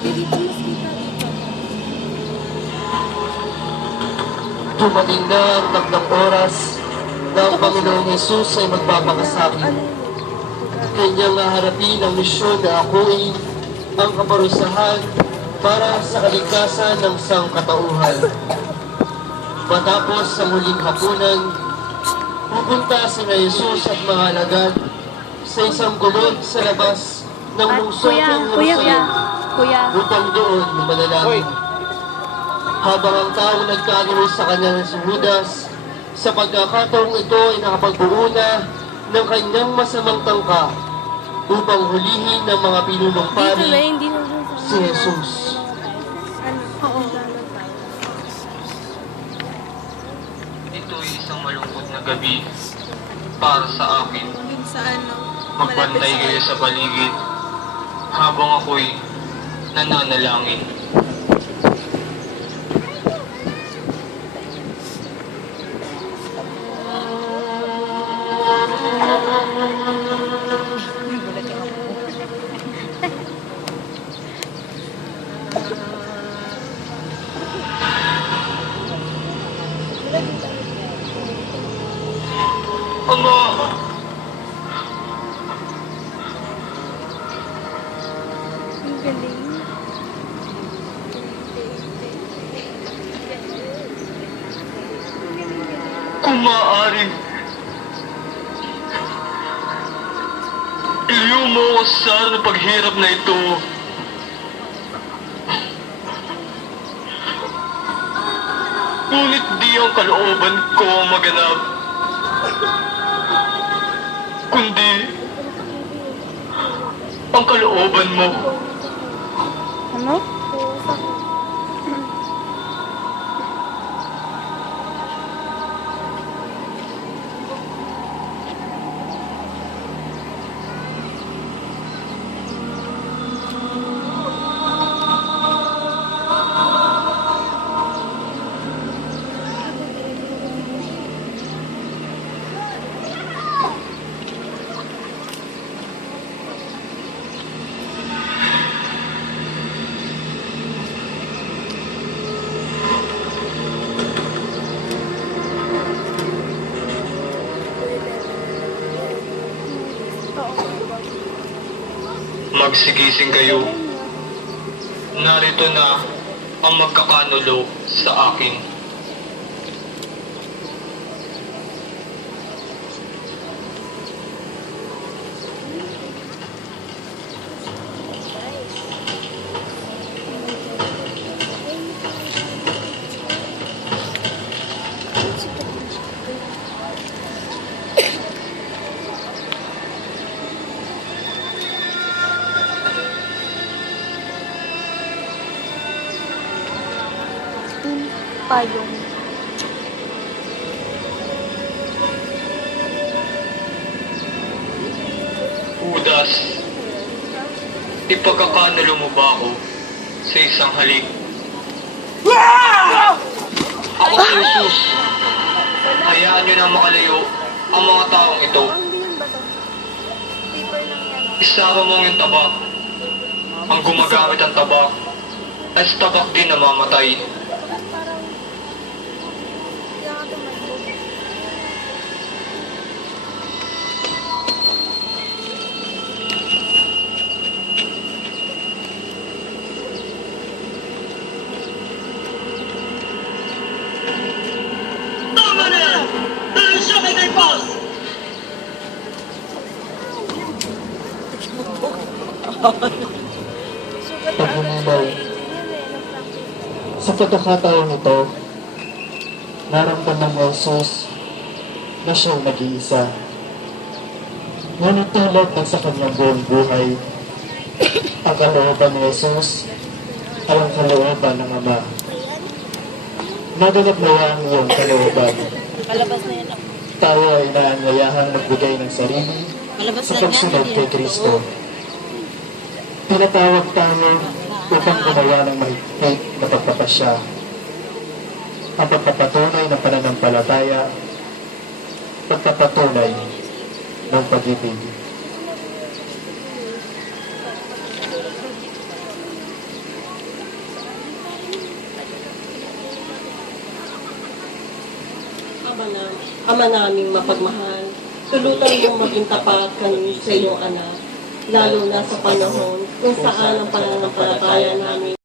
Dito mas kita dito. Dumating na ang takdang oras na ang Panginoong Yesus ay magpapakasakit. Ano yun? Kanyang haharapin ang misyon na ako'y ang kaparusahan para sa kaligtasan ng sangkatauhan. Matapos ang huling hapunan, pupunta si na Jesus at mga alagad sa isang gulod sa labas ng lungsod ng Jerusalem upang doon manalangin. Habang ang tao nagkagulo sa kanya si Judas, sa pagkakataong ito ay nakapagbuuna ng kanyang masamang tangka upang hulihin ng mga pinunong pari Hindi na si Jesus. Oo. Ito ay isang malungkot na gabi para sa akin. Yung sa ano? Magbantay kayo sa paligid habang ako'y nananalangin. Ama! Ang galing. Kung maaari, iliw mo ako sa ng paghirap na ito. Ngunit di ang kalooban ko ang maganap, kundi ang kalooban mo. Ano? Magsigising kayo. Narito na ang magkakanulo sa akin. Payong. Judas, ipagkakanulo mo ba ako sa isang halik? Ako si Jesus. Hayaan niyo na makalayo ang mga taong ito. Hindi yun ba to? Paper lang yan. Isama mo yung tabak. Ang gumagamit ang tabak ay sa tabak din namamatay. Parang... Kaya nga tumayo. Tama na! Dahil siya kay Caiphas! Sugat Pagbumabaw. Yan eh, nag-practice. Sa pagkakataon ito, naramdaman mo Jesus na siyang nag-iisa. Ngunit tulad ng sa kanyang buong buhay, ang kalooban ni Jesus ay ang kalooban ng Ama. Naganap nawa ang iyong kalooban. Palabas na yan. Tayo ay naanyayahang magbigay ng sarili Palabas sa pagsunod kay Kristo. Tinatawag tayo upang gumawa ng mahigpit na pagpapasya. Ang pagpapatunay ng pananampalataya, pagpapatunay ng pag-ibig. Ama naming mapagmahal, tulutan mong maging tapat kami sa iyong anak, lalo na sa panahon kung saan ang pananampalataya namin